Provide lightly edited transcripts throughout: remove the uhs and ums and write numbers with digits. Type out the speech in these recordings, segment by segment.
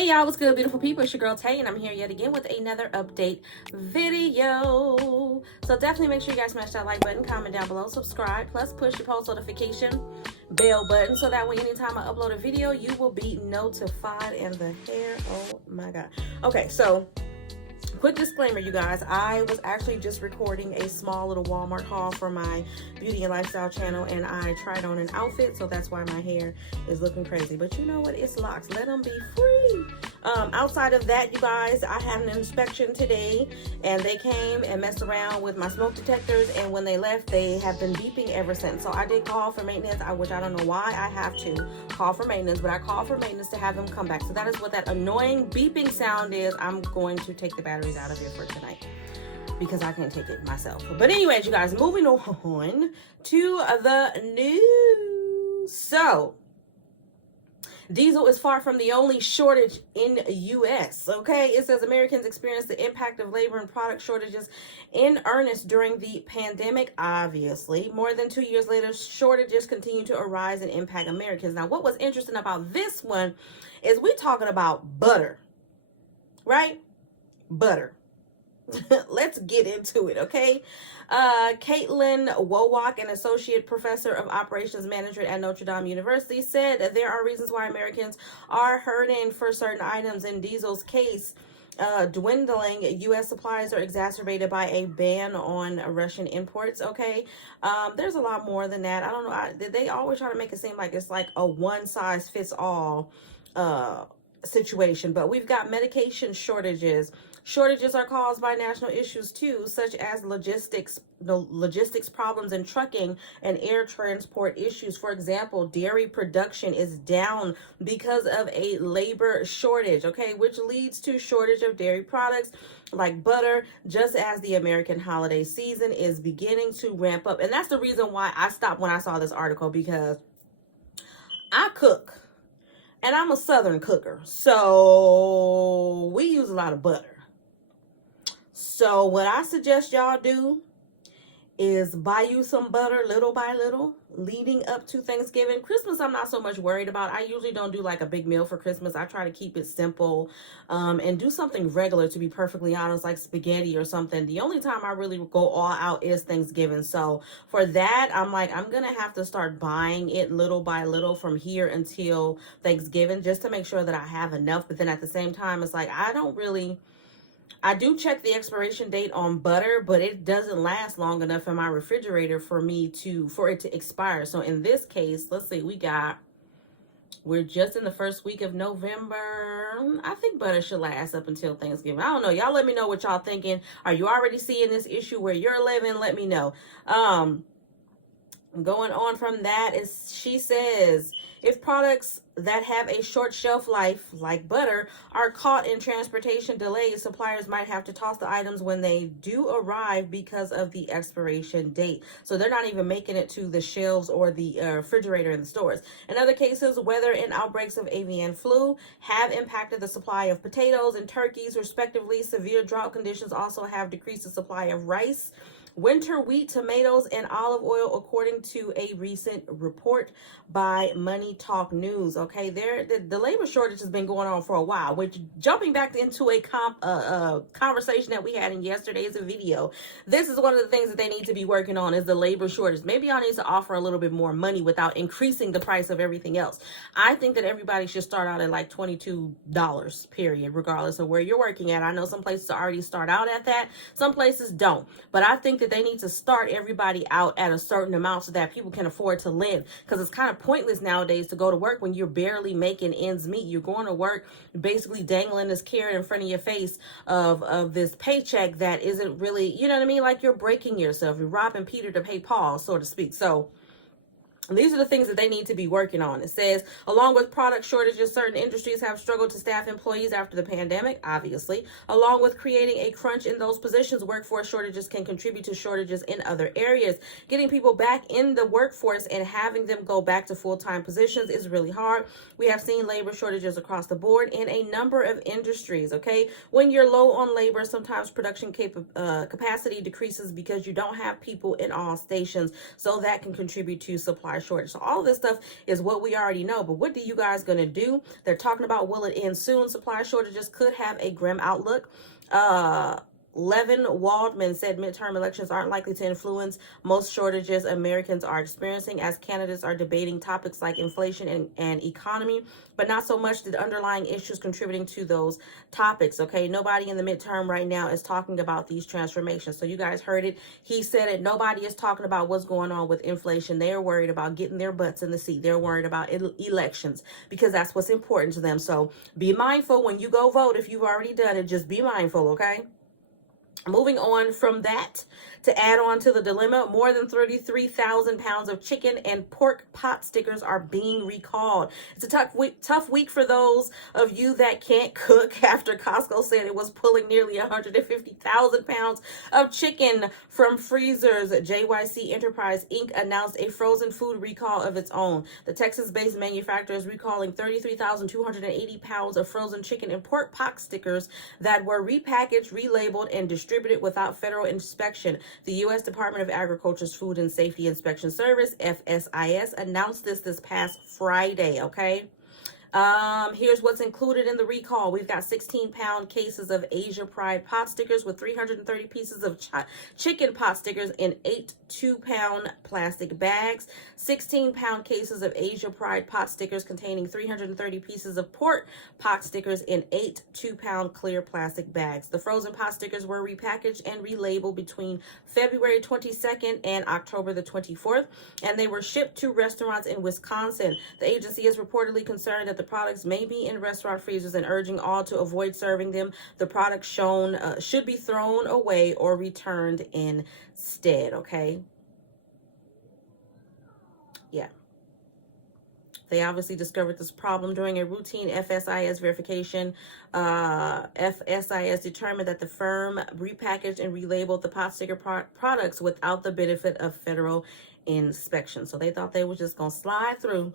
Hey y'all, what's good, beautiful people? It's your girl Tay, and I'm here yet again with another update video. So definitely make sure you guys smash that like button, comment down below, subscribe, plus push your post notification bell button so that way anytime I upload a video, you will be notified. And the hair, oh my god. Okay, so quick disclaimer, you guys, I was actually just recording a small little Walmart haul for my beauty and lifestyle channel, and I tried on an outfit, so that's why my hair is looking crazy. But you know what? It's locks. Let them be free. Outside of that, you guys, I had an inspection today, and they came and messed around with my smoke detectors, and when they left, they have been beeping ever since. So I did call for maintenance, which I don't know why I have to call for maintenance, but I called for maintenance to have them come back. So that is what that annoying beeping sound is. I'm going to take the batteries out of here for tonight because I can't take it myself. But anyways, you guys, moving on to the news. So diesel is far from the only shortage in U.S., okay? It says Americans experienced the impact of labor and product shortages in earnest during the pandemic, obviously. More than 2 years later, shortages continue to arise and impact Americans. Now, what was interesting about this one is we're talking about butter, right? Butter. Let's get into it, okay? Caitlin Wowak, an associate professor of operations management at Notre Dame University, said that there are reasons why Americans are hurting for certain items. In diesel's case, dwindling U.S. supplies are exacerbated by a ban on Russian imports, okay? There's a lot more than that. I don't know. They always try to make it seem like it's like a one-size-fits-all situation, but we've got medication shortages. Shortages are caused by national issues too, such as logistics problems in trucking and air transport issues. For example, dairy production is down because of a labor shortage, okay, which leads to shortage of dairy products like butter, just as the American holiday season is beginning to ramp up. And that's the reason why I stopped when I saw this article, because I cook. And I'm a Southern cooker, so we use a lot of butter. So what I suggest y'all do is buy you some butter little by little leading up to Thanksgiving. Christmas, I'm not so much worried about. I usually don't do like a big meal for Christmas. I try to keep it simple and do something regular, to be perfectly honest, like spaghetti or something. The only time I really go all out is Thanksgiving. So for that, I'm like, I'm going to have to start buying it little by little from here until Thanksgiving, just to make sure that I have enough. But then at the same time, it's like, I do check the expiration date on butter, but it doesn't last long enough in my refrigerator for it to expire. So in this case, let's see, we're just in the first week of November. I think butter should last up until Thanksgiving. I don't know. Y'all let me know what y'all thinking. Are you already seeing this issue where you're living? Let me know. Going on from that, she says, if products that have a short shelf life, like butter, are caught in transportation delays, suppliers might have to toss the items when they do arrive because of the expiration date. So they're not even making it to the shelves or the refrigerator in the stores. In other cases, weather and outbreaks of avian flu have impacted the supply of potatoes and turkeys, respectively. Severe drought conditions also have decreased the supply of rice, winter wheat, tomatoes, and olive oil, according to a recent report by Money Talk News. Okay, the labor shortage has been going on for a while, which, jumping back into a conversation that we had in yesterday's video, this is one of the things that they need to be working on, is the labor shortage. Maybe y'all need to offer a little bit more money without increasing the price of everything else. I think that everybody should start out at like $22, period, regardless of where you're working at. I know some places already start out at that, some places don't, but I think that they need to start everybody out at a certain amount so that people can afford to live, because it's kind of pointless nowadays to go to work when you're barely making ends meet. You're going to work basically dangling this carrot in front of your face of this paycheck that isn't really, you know what I mean, like you're breaking yourself. You're robbing Peter to pay Paul, so to speak. So these are the things that they need to be working on. It says, along with product shortages, certain industries have struggled to staff employees after the pandemic, obviously. Along with creating a crunch in those positions, workforce shortages can contribute to shortages in other areas. Getting people back in the workforce and having them go back to full-time positions is really hard. We have seen labor shortages across the board in a number of industries, okay? When you're low on labor, sometimes production capacity decreases because you don't have people in all stations, so that can contribute to supply shortage. So all of this stuff is what we already know, but what are you guys going to do? They're talking about, will it end soon? Supply shortages could have a grim outlook. Levin Waldman said midterm elections aren't likely to influence most shortages Americans are experiencing, as candidates are debating topics like inflation and economy, but not so much the underlying issues contributing to those topics. Okay, nobody in the midterm right now is talking about these transformations. So you guys heard it. He said it. Nobody is talking about what's going on with inflation. They're worried about getting their butts in the seat. They're worried about elections because that's what's important to them. So be mindful when you go vote. If you've already done it, just be mindful, okay? Moving on from that, to add on to the dilemma, more than 33,000 pounds of chicken and pork pot stickers are being recalled. It's a tough week for those of you that can't cook after Costco said it was pulling nearly 150,000 pounds of chicken from freezers. JYC Enterprise Inc. announced a frozen food recall of its own. The Texas-based manufacturer is recalling 33,280 pounds of frozen chicken and pork pot stickers that were repackaged, relabeled, and distributed without federal inspection. The U.S. Department of Agriculture's Food and Safety Inspection Service, FSIS, announced this past Friday, okay? Here's what's included in the recall. We've got 16-pound cases of Asia Pride pot stickers with 330 pieces of chicken pot stickers in 8 2-pound plastic bags, 16-pound cases of Asia Pride pot stickers containing 330 pieces of pork pot stickers in 8 2-pound clear plastic bags. The frozen pot stickers were repackaged and relabeled between February 22nd and October the 24th, and they were shipped to restaurants in Wisconsin. The agency is reportedly concerned that the products may be in restaurant freezers and urging all to avoid serving them. The products shown should be thrown away or returned instead, okay? Yeah. They obviously discovered this problem during a routine FSIS verification. FSIS determined that the firm repackaged and relabeled the pot sticker products without the benefit of federal inspection. So they thought they were just going to slide through.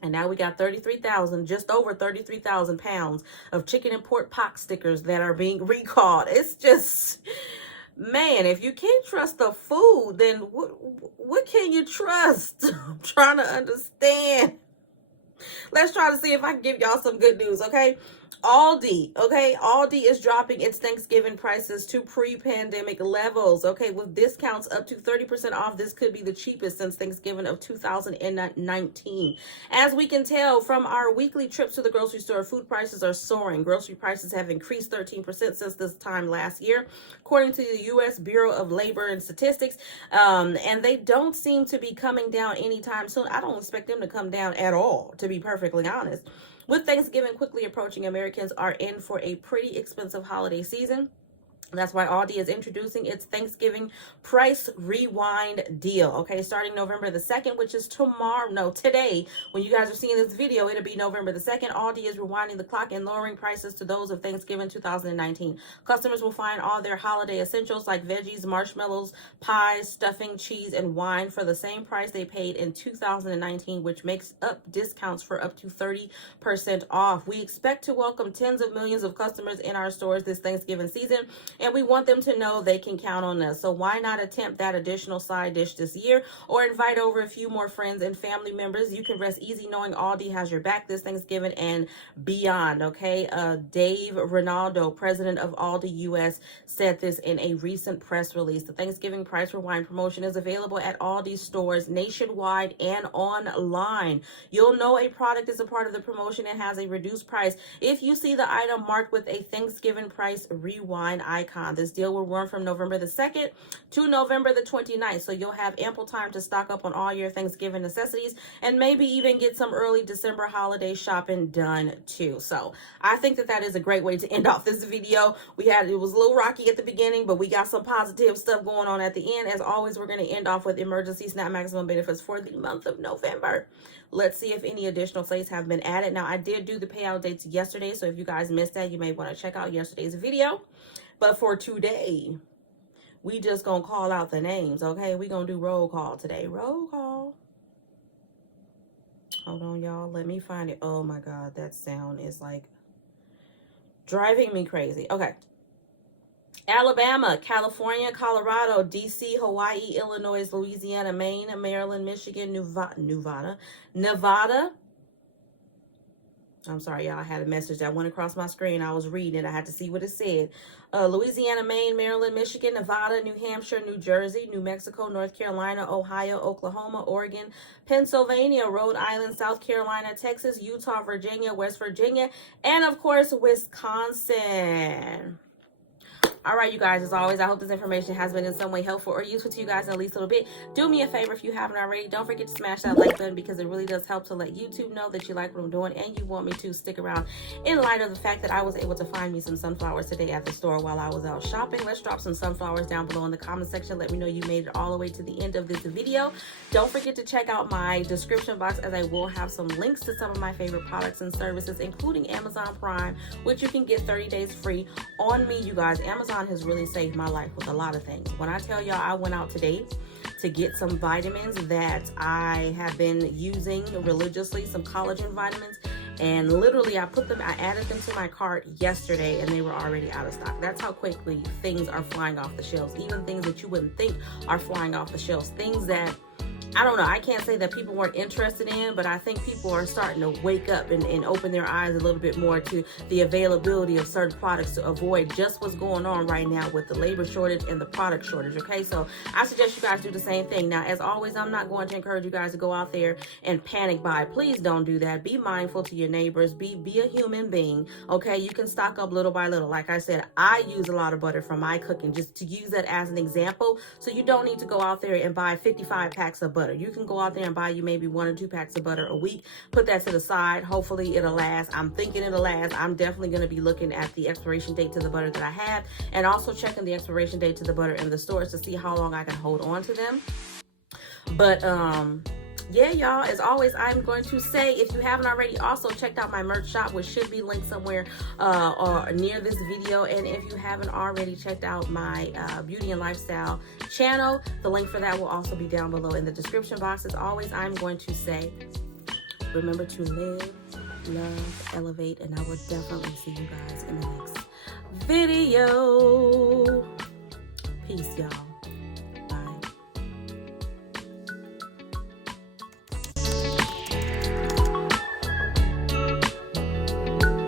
And now we got 33,000, just over 33,000 pounds of chicken and pork pot stickers that are being recalled. It's just, man, if you can't trust the food, then what can you trust? I'm trying to understand. Let's try to see if I can give y'all some good news, okay? Aldi, okay? Aldi is dropping its Thanksgiving prices to pre-pandemic levels, okay? With discounts up to 30% off, this could be the cheapest since Thanksgiving of 2019. As we can tell from our weekly trips to the grocery store, food prices are soaring. Grocery prices have increased 13% since this time last year, according to the U.S. Bureau of Labor and Statistics, and they don't seem to be coming down anytime soon. I don't expect them to come down at all, to be perfectly honest. With Thanksgiving quickly approaching, Americans are in for a pretty expensive holiday season. That's why Aldi is introducing its Thanksgiving Price Rewind deal. Okay, starting November the 2nd, which is tomorrow. No, today. When you guys are seeing this video, it'll be November the 2nd. Aldi is rewinding the clock and lowering prices to those of Thanksgiving 2019. Customers will find all their holiday essentials like veggies, marshmallows, pies, stuffing, cheese, and wine for the same price they paid in 2019, which makes up discounts for up to 30% off. We expect to welcome tens of millions of customers in our stores this Thanksgiving season, and we want them to know they can count on us. So why not attempt that additional side dish this year, or invite over a few more friends and family members? You can rest easy knowing Aldi has your back this Thanksgiving and beyond, okay? Dave Ronaldo, president of Aldi US, said this in a recent press release. The Thanksgiving Price Rewind promotion is available at Aldi stores nationwide and online. You'll know a product is a part of the promotion and has a reduced price if you see the item marked with a Thanksgiving Price Rewind icon. This deal will run from November the 2nd to November the 29th, so you'll have ample time to stock up on all your Thanksgiving necessities and maybe even get some early December holiday shopping done too. So I think that is a great way to end off this video. It was a little rocky at the beginning, but we got some positive stuff going on at the end. As always, we're going to end off with emergency SNAP maximum benefits for the month of November. Let's see if any additional states have been added. Now, I did do the payout dates yesterday, so if you guys missed that, you may want to check out yesterday's video. But for today, we just gonna call out the names, okay? We gonna do roll call today. Roll call. Hold on, y'all. Let me find it. Oh my God, that sound is like driving me crazy. Okay. Alabama, California, Colorado, DC, Hawaii, Illinois, Louisiana, Maine, Maryland, Michigan, Nevada. I'm sorry, y'all. I had a message that went across my screen. I was reading it. I had to see what it said. Louisiana, Maine, Maryland, Michigan, Nevada, New Hampshire, New Jersey, New Mexico, North Carolina, Ohio, Oklahoma, Oregon, Pennsylvania, Rhode Island, South Carolina, Texas, Utah, Virginia, West Virginia, and of course, Wisconsin. All right, you guys, as always, I hope this information has been in some way helpful or useful to you guys in at least a little bit. Do me a favor if you haven't already. Don't forget to smash that like button because it really does help to let YouTube know that you like what I'm doing and you want me to stick around in light of the fact that I was able to find me some sunflowers today at the store while I was out shopping. Let's drop some sunflowers down below in the comment section. Let me know you made it all the way to the end of this video. Don't forget to check out my description box as I will have some links to some of my favorite products and services, including Amazon Prime, which you can get 30 days free on me, you guys. Amazon has really saved my life with a lot of things. When I tell y'all I went out today to get some vitamins that I have been using religiously, some collagen vitamins, and literally I added them to my cart yesterday and they were already out of stock. That's how quickly things are flying off the shelves. Even things that you wouldn't think are flying off the shelves. Things that, I don't know, I can't say that people weren't interested in, but I think people are starting to wake up and open their eyes a little bit more to the availability of certain products to avoid just what's going on right now with the labor shortage and the product shortage, okay? So I suggest you guys do the same thing. Now, as always, I'm not going to encourage you guys to go out there and panic buy. Please don't do that. Be mindful to your neighbors. Be a human being, okay? You can stock up little by little. Like I said, I use a lot of butter for my cooking, just to use that as an example. So you don't need to go out there and buy 55 packs of butter. You can go out there and buy you maybe 1 or 2 packs of butter a week. Put that to the side. Hopefully it'll last. I'm thinking it'll last. I'm definitely going to be looking at the expiration date to the butter that I have, and also checking the expiration date to the butter in the stores to see how long I can hold on to them. But yeah, y'all, as always, I'm going to say, if you haven't already, also checked out my merch shop, which should be linked somewhere or near this video. And if you haven't already checked out my beauty and lifestyle channel, the link for that will also be down below in the description box. As always, I'm going to say, remember to live, love, elevate, and I will definitely see you guys in the next video. Peace, y'all.